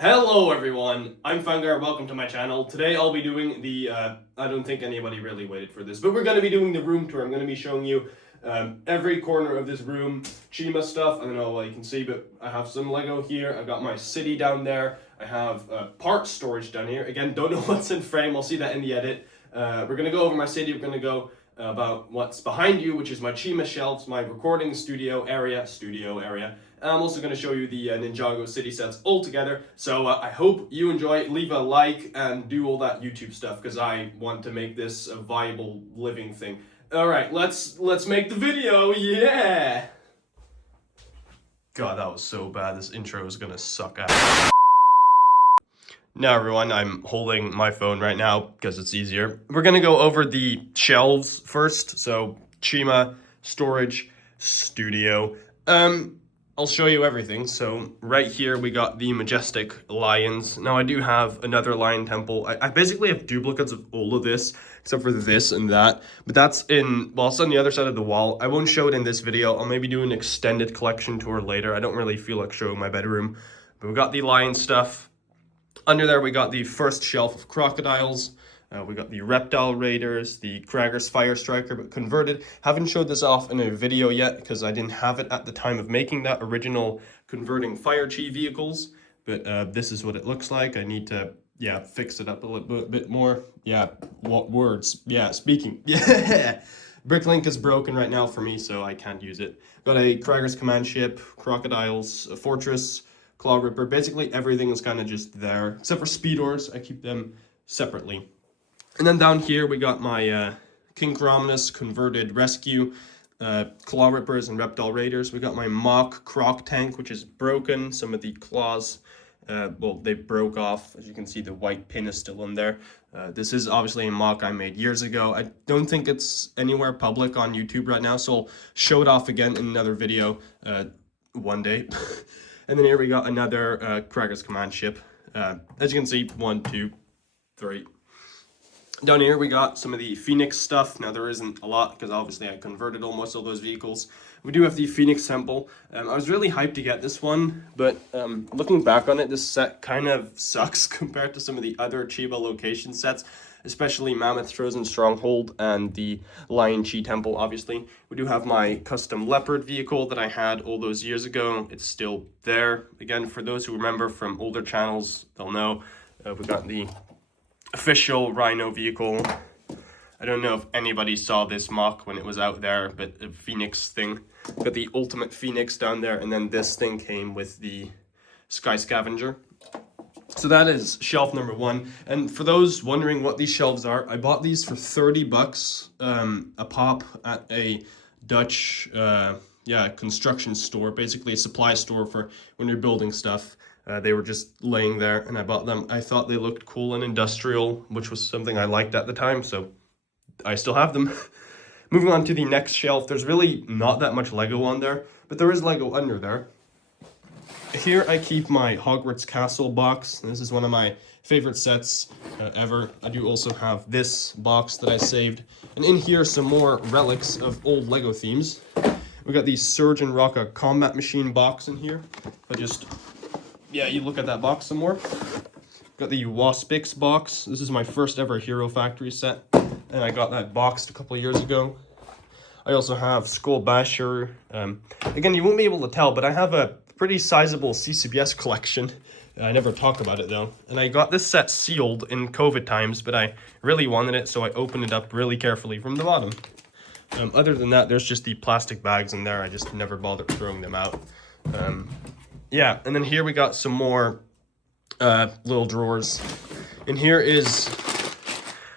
Hello everyone, I'm Fangar, welcome to my channel. Today I'll be doing the, I don't think anybody really waited for this, but we're going to be doing the room tour. I'm going to be showing you every corner of this room, Chima stuff. I don't know what you can see, but I have some Lego here. I've got my city down there. I have parts storage down here. Again, don't know what's in frame, I'll see that in the edit. We're going to go over my city, we're going to go about what's behind you, which is my Chima shelves, my recording studio area. I'm also going to show you the Ninjago city sets all together. So I hope you enjoy. Leave a like and do all that YouTube stuff because I want to make this a viable living thing. All right, let's make the video. Yeah. God, that was so bad. This intro is going to suck ass. Now everyone, I'm holding my phone right now because it's easier. We're going to go over the shelves first. So Chima storage studio. I'll show you everything. So right here we got the majestic lions. Now I do have another lion temple. I basically have duplicates of all of this except for this and that, but that's in, well, it's on the other side of the wall. I won't show it in this video. I'll maybe do an extended collection tour later. I don't really feel like showing my bedroom, but we got the lion stuff. Under there we got the first shelf of crocodiles. We got the reptile raiders, the Krager's fire striker, but converted. Haven't showed this off in a video yet because I didn't have it at the time of making that original converting fire chi vehicles. But this is what it looks like. I need to, fix it up a little bit more. Yeah, what words? Yeah, speaking. Yeah. Bricklink is broken right now for me, so I can't use it. Got a Krager's command ship, crocodiles, a fortress, claw ripper. Basically everything is kind of just there, except for speedors. I keep them separately. And then down here we got my King Romulus converted rescue, claw rippers and reptile raiders. We got my mock croc tank, which is broken. Some of the claws, they broke off. As you can see, the white pin is still in there. This is obviously a mock I made years ago. I don't think it's anywhere public on YouTube right now, so I'll show it off again in another video one day. And then here we got another Krager's command ship. As you can see, 1, 2, 3. Down here we got some of the Phoenix stuff. Now there isn't a lot because obviously I converted almost all those vehicles. We do have the Phoenix temple. I was really hyped to get this one, but looking back on it, this set kind of sucks compared to some of the other Chiba location sets, especially Mammoth Frozen Stronghold and the Lion Chi temple, obviously. We do have my custom leopard vehicle that I had all those years ago. It's still there. Again, for those who remember from older channels, they'll know we got the official Rhino vehicle. I don't know if anybody saw this mock when it was out there, but a Phoenix thing. Got the ultimate Phoenix down there, and then this thing came with the Sky Scavenger. So that is shelf number 1. And for those wondering what these shelves are, I bought these for 30 bucks a pop at a Dutch construction store, basically a supply store for when you're building stuff. They were just laying there and I bought them. I thought they looked cool and industrial, which was something I liked at the time, so I still have them. Moving on to the next shelf, there's really not that much Lego on there, but there is Lego under there. Here I keep my Hogwarts Castle box. This is one of my favorite sets ever. I do also have this box that I saved. And in here, some more relics of old Lego themes. We got the Surgeon Rocca Combat Machine box in here. You look at that box some more. Got the Waspix box. This is my first ever Hero Factory set, and I got that boxed a couple of years ago. I also have Skull Basher. Again, you won't be able to tell, but I have a pretty sizable CCBS collection. I never talk about it though. And I got this set sealed in COVID times, but I really wanted it, so I opened it up really carefully from the bottom. Other than that, there's just the plastic bags in there. I just never bothered throwing them out. And then here we got some more little drawers. And here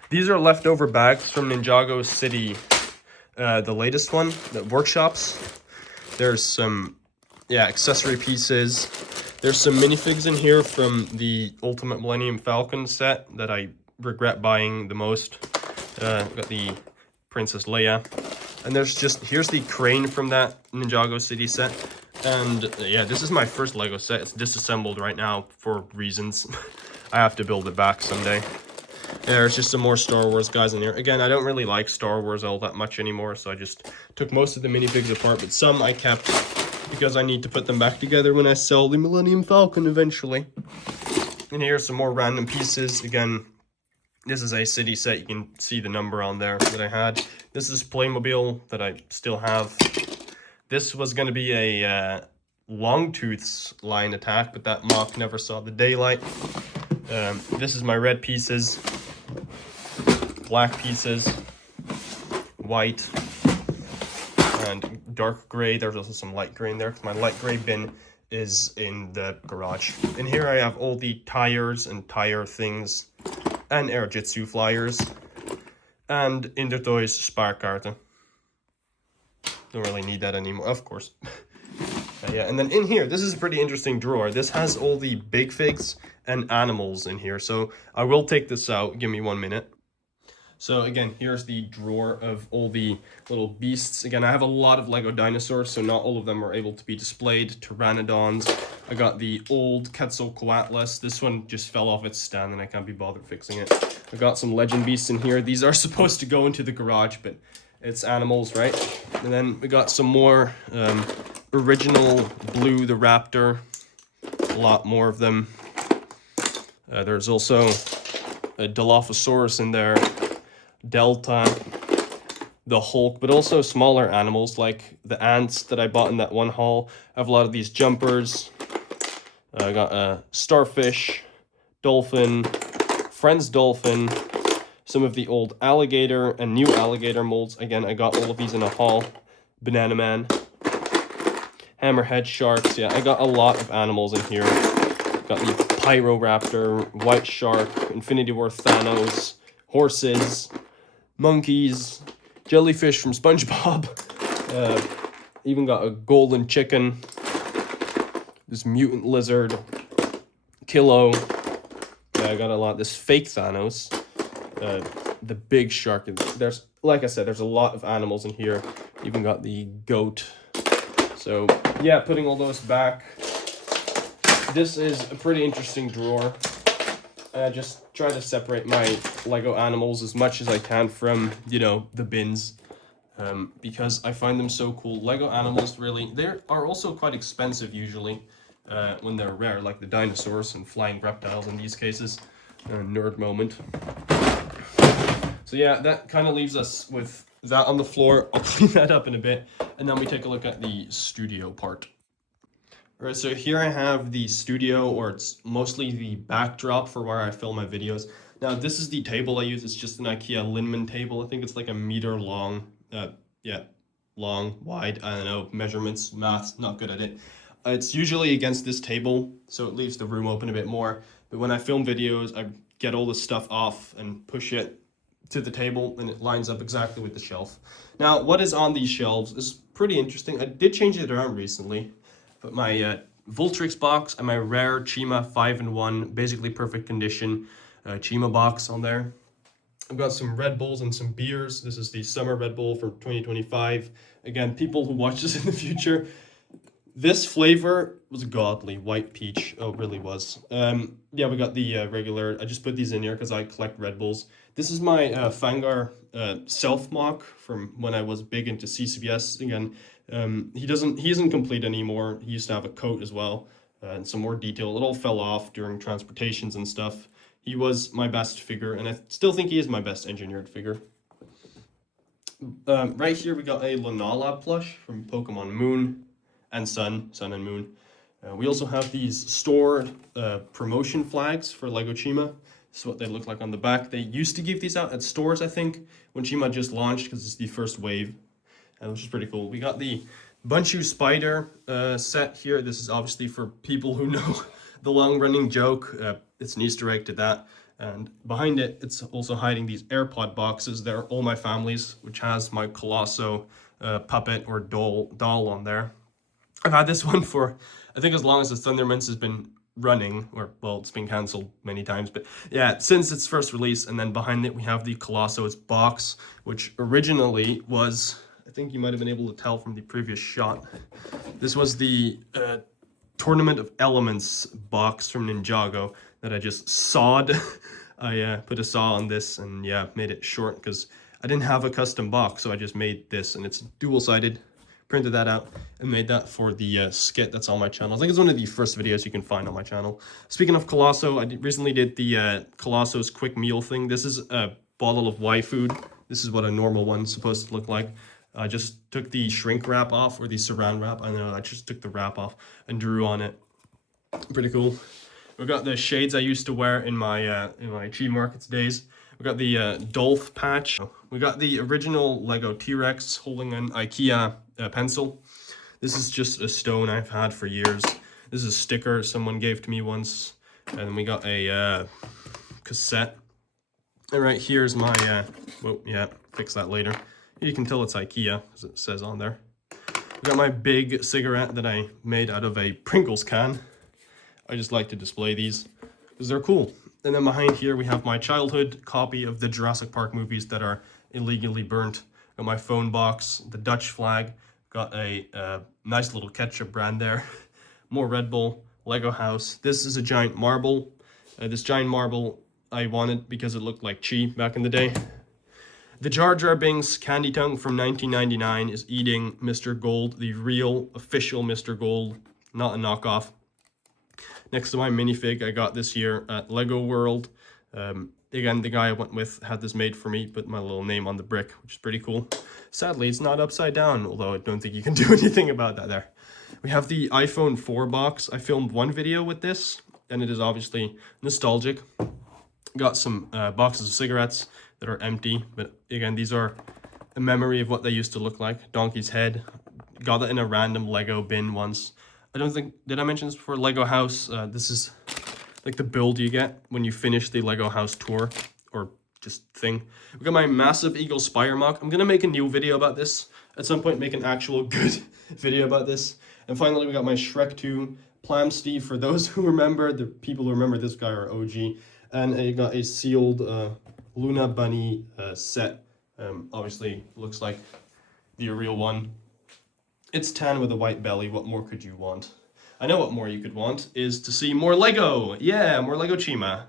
these are leftover bags from Ninjago City, the latest one, the workshops. There's some, accessory pieces. There's some minifigs in here from the Ultimate Millennium Falcon set that I regret buying the most. Got the Princess Leia. And here's the crane from that Ninjago City set. And this is my first Lego set. It's disassembled right now for reasons. I have to build it back someday. There's just some more Star Wars guys in here. Again, I don't really like Star Wars all that much anymore, so I just took most of the minifigs apart, but some I kept because I need to put them back together when I sell the Millennium Falcon eventually. And here's some more random pieces. Again, this is a city set. You can see the number on there that I had. This is Playmobil that I still have. This was going to be a Longtooth's line attack, but that mock never saw the daylight. This is my red pieces, black pieces, white, and dark gray. There's also some light gray in there because my light gray bin is in the garage. And here I have all the tires and tire things and Air Jitsu flyers and Intertoys Sparkaarten. Don't really need that anymore, of course. Yeah, and then in here, this is a pretty interesting drawer. This has all the big figs and animals in here. So I will take this out. Give me 1 minute. So again, here's the drawer of all the little beasts. Again, I have a lot of Lego dinosaurs, so not all of them are able to be displayed. Pteranodons. I got the old Quetzalcoatlus. This one just fell off its stand and I can't be bothered fixing it. I got some legend beasts in here. These are supposed to go into the garage, but it's animals, right? And then we got some more original Blue the Raptor. A lot more of them. There's also a Dilophosaurus in there. Delta, the Hulk, but also smaller animals like the ants that I bought in that one haul. I have a lot of these jumpers. I got a starfish, dolphin, Friends dolphin, some of the old alligator and new alligator molds. Again, I got all of these in a haul. Banana Man, hammerhead sharks. Yeah, I got a lot of animals in here. Got the Pyroraptor, white shark, Infinity War Thanos, horses, monkeys, jellyfish from SpongeBob, even got a golden chicken, this mutant lizard, Kilo. Yeah, I got a lot. This fake Thanos, the big shark. There's, like I said, there's a lot of animals in here. Even got the goat. So yeah, putting all those back. This is a pretty interesting drawer. I just try to separate my Lego animals as much as I can from, you know, the bins, because I find them so cool. Lego animals, really, they are also quite expensive usually when they're rare, like the dinosaurs and flying reptiles in these cases. Nerd moment. So yeah, that kind of leaves us with that on the floor. I'll clean that up in a bit, and then we take a look at the studio part. Alright, so here I have the studio, or it's mostly the backdrop for where I film my videos. Now, this is the table I use. It's just an IKEA Linman table. I think it's like a meter long. Long, wide, I don't know, measurements, math, not good at it. It's usually against this table, so it leaves the room open a bit more. But when I film videos, I get all the stuff off and push it to the table, and it lines up exactly with the shelf. Now, what is on these shelves is pretty interesting. I did change it around recently. But my Vultrix box and my rare Chima 5-in-1, basically perfect condition Chima box on there. I've got some Red Bulls and some beers. This is the summer Red Bull for 2025. Again, people who watch this in the future, this flavor was godly. White peach. Oh, it really was. Yeah, we got the regular. I just put these in here because I collect Red Bulls. This is my Fangar self-mock from when I was big into CCBS. Again, he isn't complete anymore. He used to have a coat as well and some more detail. It all fell off during transportations and stuff. He was my best figure, and I still think he is my best engineered figure. Right here we got a Lunala plush from Pokemon Moon and Sun and Moon. We also have these stored promotion flags for Lego Chima. This is what they look like on the back. They used to give these out at stores, I think, when Chima just launched, because it's the first wave, which is pretty cool. We got the Bunchu Spider set here. This is obviously for people who know the long-running joke. It's an Easter egg to that. And behind it, it's also hiding these AirPod boxes. They're all my family's, which has my Coloss-o puppet or doll on there. I've had this one for, I think, as long as the Thundermans has been running, or, well, it's been cancelled many times, but yeah, since its first release. And then behind it, we have the Coloss-o's box, which originally was, I think you might have been able to tell from the previous shot, this was the Tournament of Elements box from Ninjago that I just sawed. I put a saw on this and yeah, made it short because I didn't have a custom box, so I just made this, and it's dual-sided printed that out and made that for the skit that's on my channel. I think it's one of the first videos you can find on my channel. Speaking of Coloss-o, I recently did the Coloss-o's quick meal thing. This is a bottle of Y food. This is what a normal one's supposed to look like. I just took the shrink wrap off, or the saran wrap. I know, I just took the wrap off and drew on it. Pretty cool. We got the shades I used to wear in my cheap markets days. We got the Dolph patch. We got the original Lego T-Rex holding an IKEA pencil. This is just a stone I've had for years. This is a sticker someone gave to me once. And then we got a cassette. And right here's my, well, yeah, fix that later. You can tell it's IKEA, as it says on there. We got my big cigarette that I made out of a Pringles can. I just like to display these because they're cool. And then behind here we have my childhood copy of the Jurassic Park movies that are illegally burnt. Got my phone box, the Dutch flag, got a nice little ketchup brand there. More Red Bull, Lego house. This is a giant marble. This giant marble I wanted because it looked like Chi back in the day. The Jar Jar Binks candy tongue from 1999 is eating Mr. Gold, the real official Mr. Gold, not a knockoff. Next to my minifig I got this year at Lego World. Again, the guy I went with had this made for me, put my little name on the brick, which is pretty cool. Sadly, it's not upside down, although I don't think you can do anything about that there. We have the iPhone 4 box. I filmed one video with this, and it is obviously nostalgic. Got some boxes of cigarettes that are empty, but again, these are a memory of what they used to look like. Donkey's head. Got it in a random Lego bin once. I don't think, did I mention this before? Lego house. This is like the build you get when you finish the Lego house tour or just thing. We got my massive Eagle Spire mock. I'm gonna make a new video about this at some point, make an actual good video about this. And finally, we got my Shrek 2 Plam Steve. For those who remember, the people who remember this guy are OG. And I got a sealed Luna Bunny set. Obviously looks like the real one. It's tan with a white belly. What more could you want? I know what more you could want is to see more Lego. Yeah, more Lego Chima.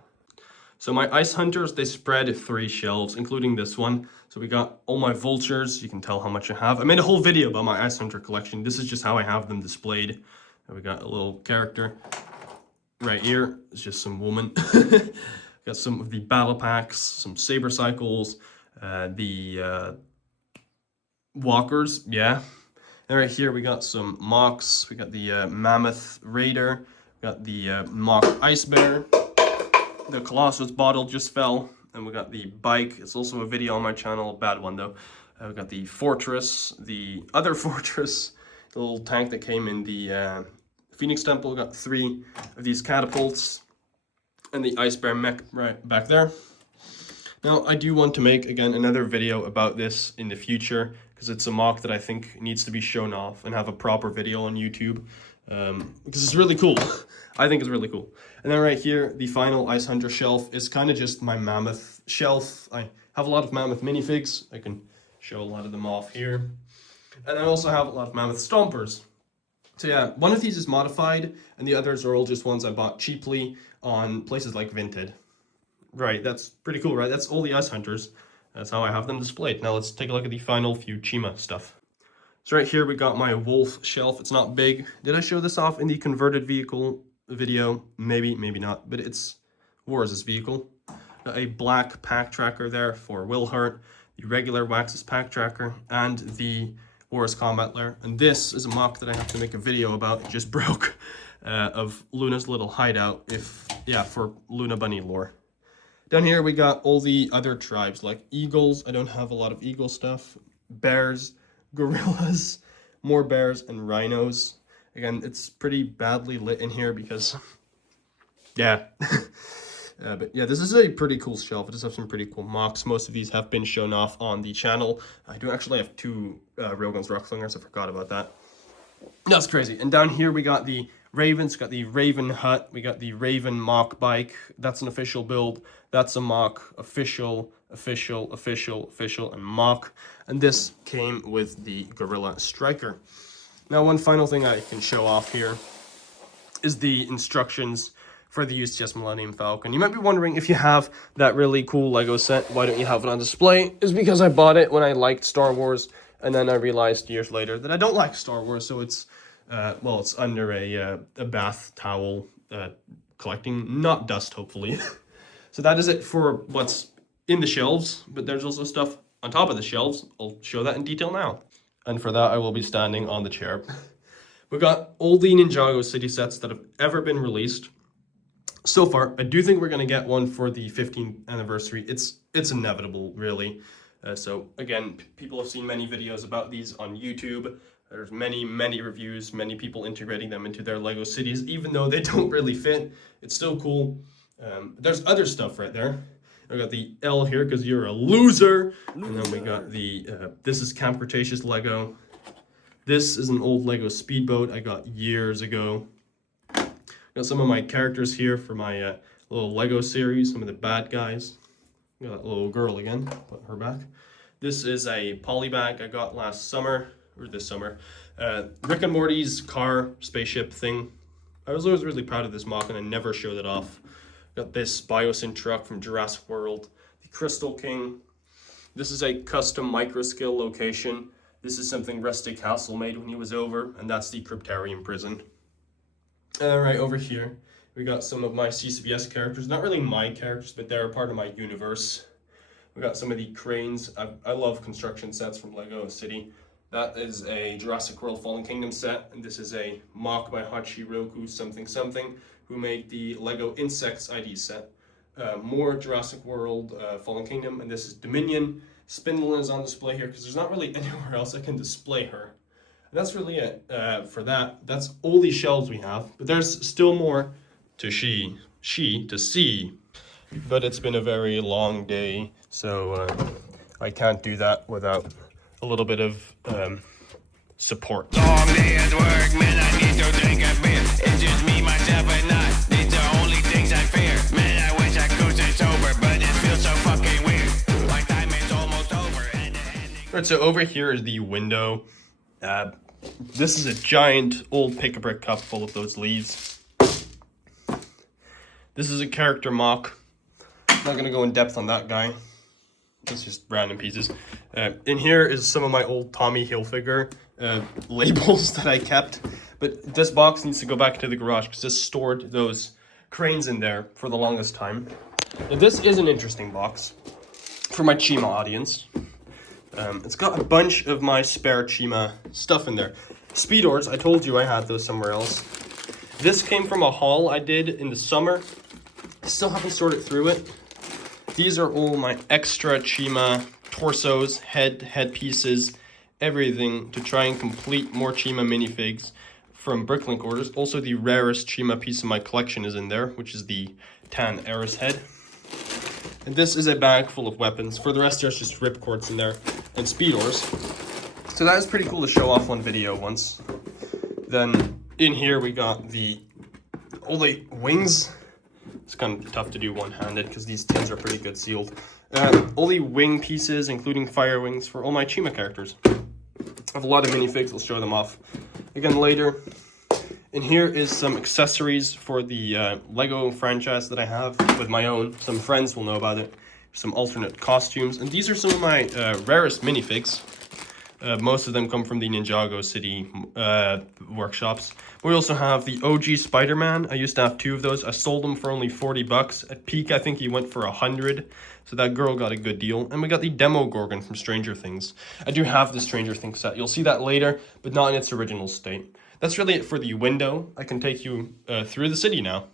So my ice hunters, they spread 3 shelves, including this one. So we got all my vultures. You can tell how much I have. I made a whole video about my ice hunter collection. This is just how I have them displayed. And we got a little character right here. It's just some woman. Got some of the battle packs, some saber cycles, the walkers, yeah. And right here we got some mocks. We got the Mammoth Raider. We got the mock Ice Bear. The Colossus bottle just fell. And we got the bike. It's also a video on my channel, a bad one though. We got the Fortress, the other Fortress, the little tank that came in the Phoenix Temple. We got 3 of these catapults. And the Ice Bear mech right back there. Now, I do want to make, again, another video about this in the future, because it's a mock that I think needs to be shown off and have a proper video on YouTube, because it's really cool. I think it's really cool. And then right here, the final Ice Hunter shelf is kind of just my Mammoth shelf. I have a lot of Mammoth minifigs. I can show a lot of them off here. And I also have a lot of Mammoth Stompers. So yeah, one of these is modified, and the others are all just ones I bought cheaply on places like Vinted. Right, that's pretty cool, right? That's all the Ice Hunters. That's how I have them displayed. Now let's take a look at the final few Chima stuff. So right here we got my wolf shelf. It's not big. Did I show this off in the converted vehicle video? Maybe, maybe not, but it's Wars' vehicle. Got a black pack tracker there for Wilhart, the regular Wax's pack tracker, and the Wars Combat Lair. And this is a mock that I have to make a video about. It just broke. Of Luna's little hideout, for Luna Bunny lore. Down here we got all the other tribes, like eagles. I don't have a lot of eagle stuff. Bears, gorillas, more bears, and rhinos. Again, it's pretty badly lit in here because, yeah. But yeah, this is a pretty cool shelf. It does have some pretty cool mocks. Most of these have been shown off on the channel. I do actually have 2 Railguns Rockslingers. I forgot about that. That's crazy. And down here we got the Ravens, got the Raven hut, we got the Raven mock bike. That's an official build. That's a mock, official, and mock. And this came with the Gorilla Striker. Now, one final thing I can show off here is the instructions for the UCS Millennium Falcon. You might be wondering, if you have that really cool Lego set, why don't you have it on display? It's because I bought it when I liked Star Wars, And then I realized years later that I don't like Star Wars, so it's, well, it's under a bath towel collecting, not dust, hopefully. So that is it for what's in the shelves, but there's also stuff on top of the shelves. I'll show that in detail now. And for that, I will be standing on the chair. We've got all the Ninjago city sets that have ever been released. So far, I do think we're going to get one for the 15th anniversary. It's inevitable, really. So again, people have seen many videos about these on YouTube. There's many reviews, many people integrating them into their Lego cities, even though they don't really fit. It's still cool. There's other stuff right there. I got the L here because you're a loser. And then we got the, this is Camp Cretaceous Lego. This is an old Lego speedboat I got years ago. Got some of my characters here for my little Lego series, some of the bad guys. Got that little girl again, put her back. This is a poly bag I got last summer, or this summer. Rick and Morty's car spaceship thing. I was always really proud of this mock and I never showed it off. Got this Biosyn truck from Jurassic World. The Crystal King. This is a custom micro-scale location. This is something Rusty Castle made when he was over, and that's the Cryptarium prison. Right over here, we got some of my CCBS characters. Not really my characters, but they're a part of my universe. We got some of the cranes. I love construction sets from Lego City. That is a Jurassic World Fallen Kingdom set, and this is a mock by Hachiroku something, who made the Lego Insects ID set. More Jurassic World Fallen Kingdom, and this is Dominion. Spindle is on display here because there's not really anywhere else I can display her. And that's really it for that. That's all these shelves we have, but there's still more to to see. But it's been a very long day, so I can't do that without a little bit of support. Long day at work, man, I need to drink a beer. It's just me, myself, and I. These are only things I fear. Man, I wish I could stay sober, but it feels so fucking weird. My time is almost over. Alright, so over here is the window. This is a giant old pick-a-brick cup full of those leaves. This is a character mock. I'm not going to go in depth on that guy. It's just random pieces. In here is some of my old Tommy Hilfiger labels that I kept. But this box needs to go back to the garage because this stored those cranes in there for the longest time. Now, this is an interesting box for my Chima audience. It's got a bunch of my spare Chima stuff in there. Speedors, I told you I had those somewhere else. This came from a haul I did in the summer. I still haven't sorted through it. These are all my extra Chima torsos, head pieces, everything to try and complete more Chima minifigs from Bricklink orders. Also, the rarest Chima piece of my collection is in there, which is the tan Eris head. And this is a bag full of weapons. For the rest, there's just ripcords in there and speedors. So that is pretty cool to show off on video once. Then in here we got all the wings. It's kind of tough to do one-handed because these tins are pretty good sealed. All the wing pieces, including fire wings, for all my Chima characters. I have a lot of minifigs. I'll show them off again later. In here is some accessories for the Lego franchise that I have with my own. Some friends will know about it. Some alternate costumes. And these are some of my rarest minifigs. Most of them come from the Ninjago City workshops. We also have the OG Spider-Man. I used to have 2 of those. I sold them for only 40 bucks. At peak, I think he went for 100. So that girl got a good deal. And we got the Demo Gorgon from Stranger Things. I do have the Stranger Things set. You'll see that later, but not in its original state. That's really it for the window. I can take you through the city now.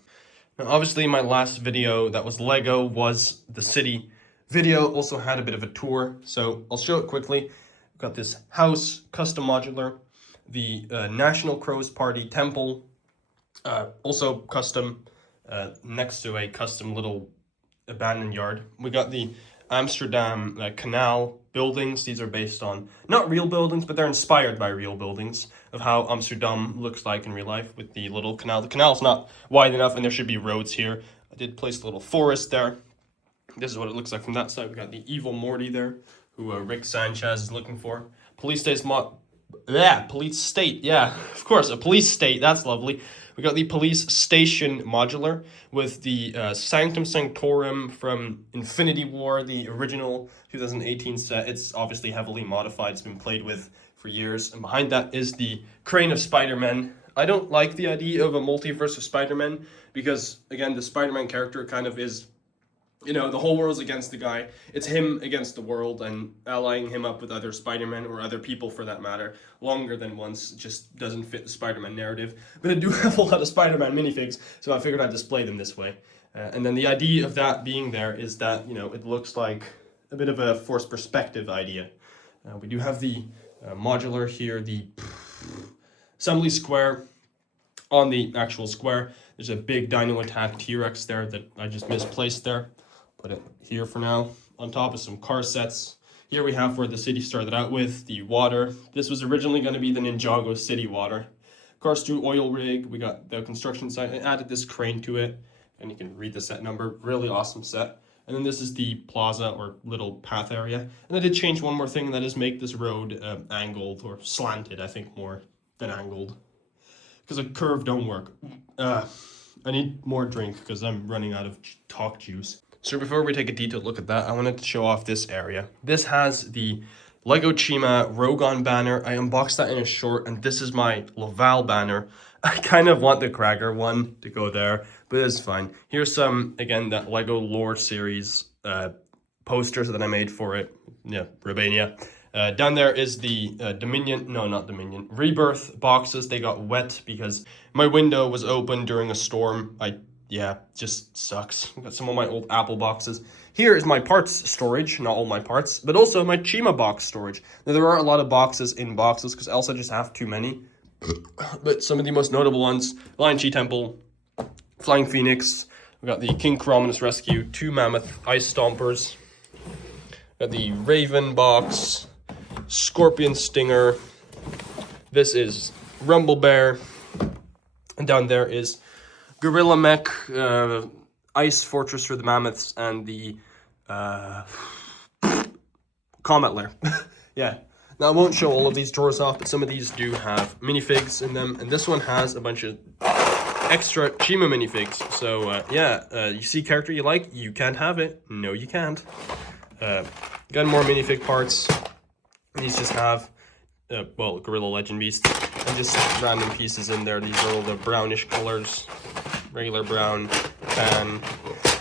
Now, obviously, my last video that was Lego was the city video. Also had a bit of a tour, so I'll show it quickly. We've got this house, custom modular, the National Crows Party temple, also custom, next to a custom little abandoned yard. We got the Amsterdam canal buildings. These are based on, not real buildings, but they're inspired by real buildings of how Amsterdam looks like in real life with the little canal. The canal's not wide enough and there should be roads here. I did place a little forest there. This is what it looks like from that side. We got the evil Morty there, who Rick Sanchez is looking for. Police state, yeah, of course, a police state, that's lovely. We We got the police station modular with the Sanctum Sanctorum from Infinity War, the original 2018 set. It's obviously heavily modified. It's been played with for years. And behind that is the crane of Spider-Man. I don't like the idea of a multiverse of Spider-Man because, again, the Spider-Man character kind of is, you know, the whole world's against the guy. It's him against the world, and allying him up with other Spider-Men, or other people for that matter, longer than once just doesn't fit the Spider-Man narrative. But I do have a lot of Spider-Man minifigs, so I figured I'd display them this way. And then the idea of that being there is that, you know, it looks like a bit of a forced perspective idea. We do have the modular here, the assembly square. On the actual square, there's a big Dino Attack T-Rex there that I just misplaced there. Put it here for now. On top of some car sets. Here we have where the city started out with, the water. This was originally going to be the Ninjago City water. Cars through oil rig. We got the construction site. I added this crane to it. And you can read the set number. Really awesome set. And then this is the plaza or little path area. And I did change one more thing, and that is make this road angled or slanted, I think, more than angled. Because a curve don't work. I need more drink because I'm running out of talk juice. So before we take a detailed look at that, I wanted to show off this area. This has the Lego Chima Rogon banner. I unboxed that in a short, and this is my Laval banner. I kind of want the Krager one to go there, but it's fine. Here's some, again, that Lego Lore series posters that I made for it. Yeah, Romania. Down there is the Rebirth boxes. They got wet because my window was open during a storm. Just sucks. I've got some of my old Apple boxes. Here is my parts storage, not all my parts, but also my Chima box storage. Now, there are a lot of boxes in boxes because else I just have too many. But some of the most notable ones, Lion Chi Temple, Flying Phoenix, we got the King Chrominus Rescue, 2 Mammoth Ice Stompers, got the Raven box, Scorpion Stinger, this is Rumble Bear, and down there is Gorilla Mech, Ice Fortress for the Mammoths, and the Comet Lair. Yeah. Now, I won't show all of these drawers off, but some of these do have minifigs in them, and this one has a bunch of extra Chima minifigs. So, you see character you like, you can't have it. No, you can't. Got more minifig parts. These just have, Gorilla Legend Beast, and just random pieces in there. These are all the brownish colors, regular brown, tan,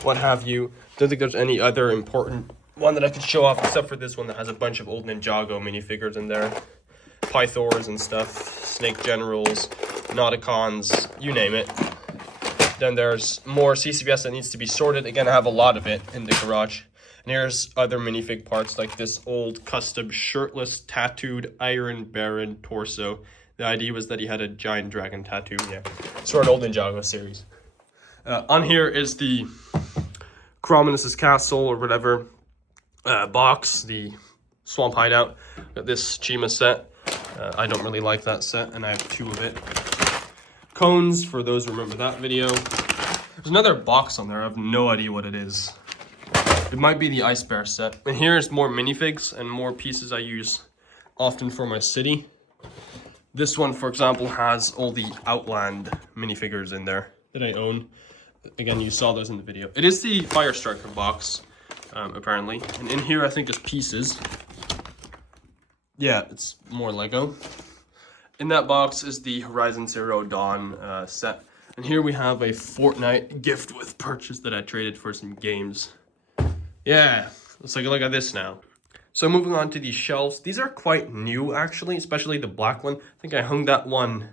what have you. Don't think there's any other important one that I could show off except for this one that has a bunch of old Ninjago minifigures in there. Pythors and stuff, Snake Generals, Nauticons, you name it. Then there's more CCBS that needs to be sorted. Again, I have a lot of it in the garage. And here's other minifig parts like this old custom shirtless tattooed Iron Baron torso. The idea was that he had a giant dragon tattoo. Yeah, sort of old Ninjago series. On here is the Chrominus's Castle or whatever box, the Swamp Hideout. Got this Chima set. I don't really like that set, and I have 2 of it. Cones, for those who remember that video. There's another box on there. I have no idea what it is. It might be the Ice Bear set. And here's more minifigs and more pieces I use often for my city. This one, for example, has all the Outland minifigures in there that I own. Again, you saw those in the video. It is the Fire Striker box, apparently. And in here, I think, is pieces. Yeah, it's more Lego. In that box is the Horizon Zero Dawn set. And here we have a Fortnite gift with purchase that I traded for some games. Yeah, let's take a look at this now. So moving on to these shelves. These are quite new, actually, especially the black one. I think I hung that one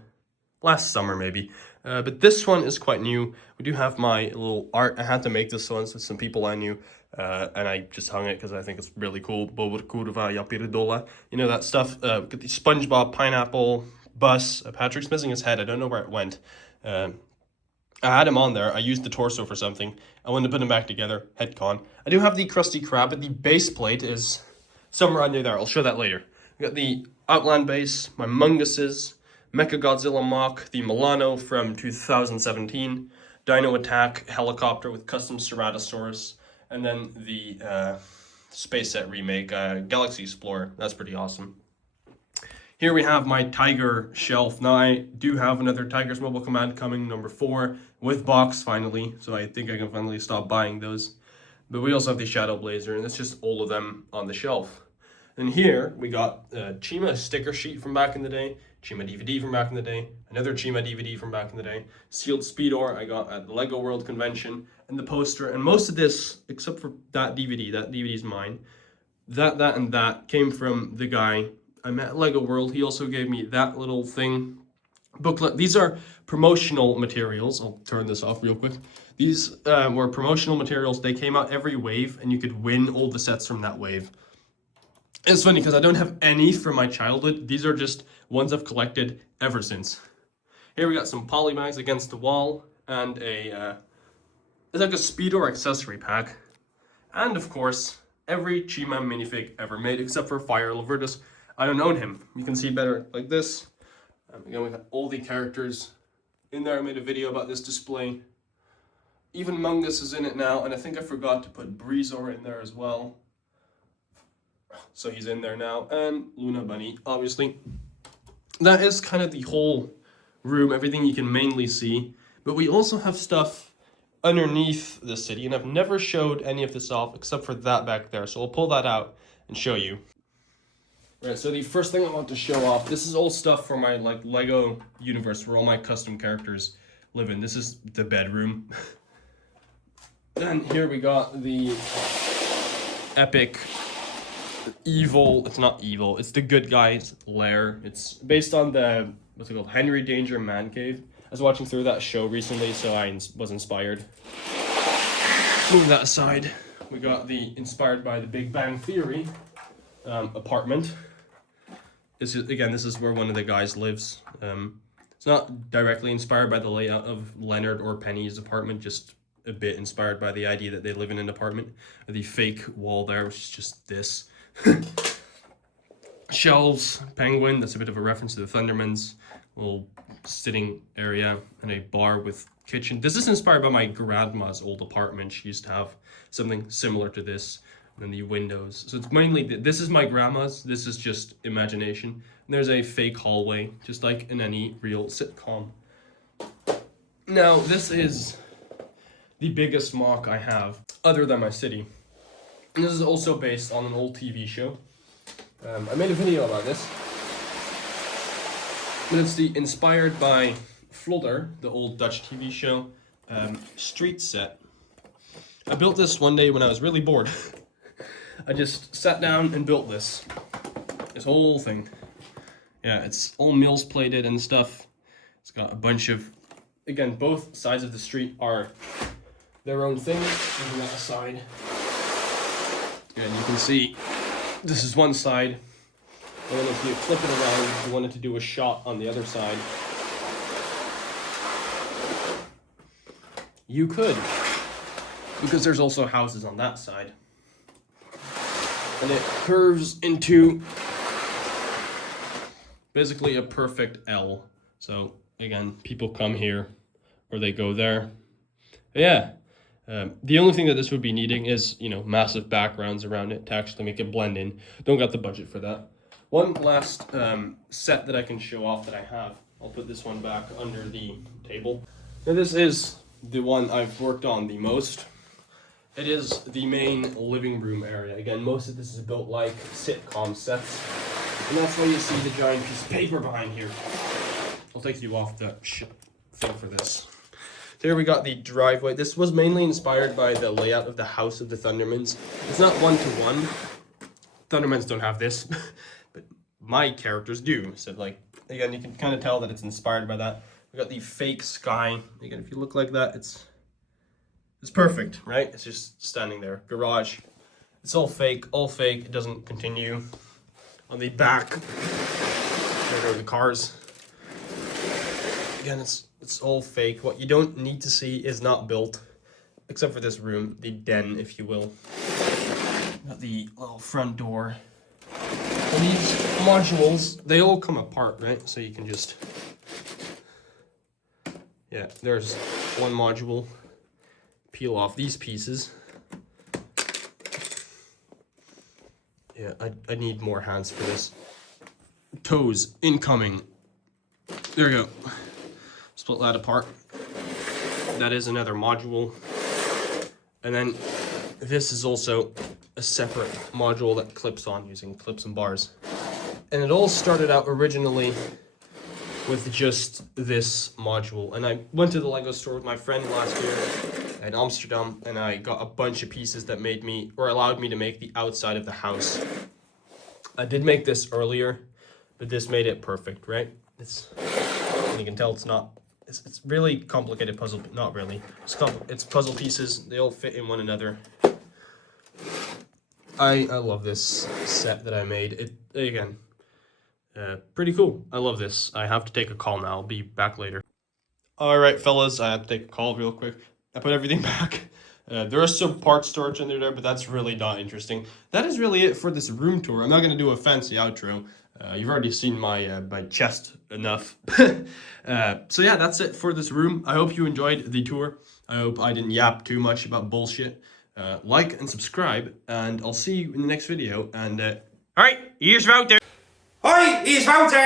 last summer, maybe. But this one is quite new. We do have my little art. I had to make this one so some people I knew. And I just hung it because I think it's really cool. Bobo Kurva Yapiridola. You know that stuff. Got the SpongeBob pineapple bus. Patrick's missing his head. I don't know where it went. I had him on there. I used the torso for something. I wanted to put him back together. Head con. I do have the Krusty Krab, but the base plate is somewhere under there. I'll show that later. I got the Outland base, my Munguses, Mechagodzilla Mach, the Milano from 2017, Dino Attack helicopter with custom Ceratosaurus, and then the Space Set remake, Galaxy Explorer. That's pretty awesome. Here we have my Tiger shelf. Now I do have another Tiger's Mobile Command coming, number 4, with box finally. So I think I can finally stop buying those. But we also have the Shadow Blazer, and it's just all of them on the shelf. And here we got Chima sticker sheet from back in the day, Chima DVD from back in the day, another Chima DVD from back in the day, sealed Speedor I got at the Lego World Convention, and the poster. And most of this, except for that DVD is mine. That, and that came from the guy I met at Lego World. He also gave me that little thing, booklet. These are promotional materials. I'll turn this off real quick. These were promotional materials. They came out every wave, and you could win all the sets from that wave. It's funny because I don't have any from my childhood. These are just ones I've collected ever since. Here we got some polybags against the wall, and it's like a Speedor accessory pack. And of course, every Chima minifig ever made, except for Fire Lavertus. I don't own him. You can see better like this. Again, we got all the characters in there. I made a video about this display. Even Mungus is in it now, and I think I forgot to put Breezor in there as well. So he's in there now, and Luna Bunny, obviously. That is kind of the whole room, everything you can mainly see. But we also have stuff underneath the city, and I've never showed any of this off except for that back there. So I'll pull that out and show you. Right, so the first thing I want to show off, this is all stuff for my Lego universe where all my custom characters live in. This is the bedroom. Then here we got the epic evil, it's not evil, it's the good guy's lair. It's based on the, what's it called, Henry Danger Man Cave. I was watching through that show recently, so I was inspired. Move that aside. We got the inspired by the Big Bang Theory apartment. This is where one of the guys lives. It's not directly inspired by the layout of Leonard or Penny's apartment, just a bit inspired by the idea that they live in an apartment. The fake wall there, which is just this. Shelves, penguin, that's a bit of a reference to the Thundermans. Little sitting area and a bar with kitchen. This is inspired by my grandma's old apartment. She used to have something similar to this. And then the windows. So it's mainly, this is my grandma's, this is just imagination. And there's a fake hallway, just like in any real sitcom. Now, this is the biggest mock I have, other than my city. And this is also based on an old TV show. I made a video about this. But it's the inspired by Flodder, the old Dutch TV show, street set. I built this one day when I was really bored. I just sat down and built this whole thing. Yeah, it's all Mills plated and stuff. It's got a bunch of, again, both sides of the street are their own thing. Moving that aside. And you can see, this is one side. And then if you flip it around, you wanted to do a shot on the other side. You could, because there's also houses on that side. And it curves into basically a perfect L. So again, people come here or they go there. But yeah, the only thing that this would be needing is, massive backgrounds around it to actually make it blend in. Don't got the budget for that. One last set that I can show off that I have. I'll put this one back under the table. Now this is the one I've worked on the most. It is the main living room area. Again, most of this is built like sitcom sets. And that's why you see the giant piece of paper behind here. I'll take you off the thing for this. So here we got the driveway. This was mainly inspired by the layout of the House of the Thundermans. It's not one-to-one. Thundermans don't have this, but my characters do. So again, you can kind of tell that it's inspired by that. We got the fake sky. Again, if you look like that, it's perfect, right? It's just standing there. Garage. It's all fake, It doesn't continue. On the back, there go the cars. Again, it's all fake. What you don't need to see is not built, except for this room, the den, if you will. Got the little front door. And these modules, they all come apart, right? So you can just, yeah, there's one module. Peel off these pieces. Yeah, I need more hands for this. toes incoming. There we go. Split that apart. That is another module. And then this is also a separate module that clips on using clips and bars. And it all started out originally with just this module. And I went to the Lego store with my friend last year in Amsterdam, and I got a bunch of pieces that made me, or allowed me to make the outside of the house. I did make this earlier, but this made it perfect, right? It's, you can tell it's really complicated puzzle, but not really. It's puzzle pieces, they all fit in one another. I love this set that I made. It, again, pretty cool. I love this. I have to take a call now. I'll be back later. All right, fellas, I have to take a call real quick. I put everything back. There is some part storage under there, but that's really not interesting. That is really it for this room tour. I'm not going to do a fancy outro. You've already seen my chest enough. So yeah, that's it for this room. I hope you enjoyed the tour. I hope I didn't yap too much about bullshit. Like and subscribe, and I'll see you in the next video. And all right, here's Wouter. Hoi, hier is Wouter.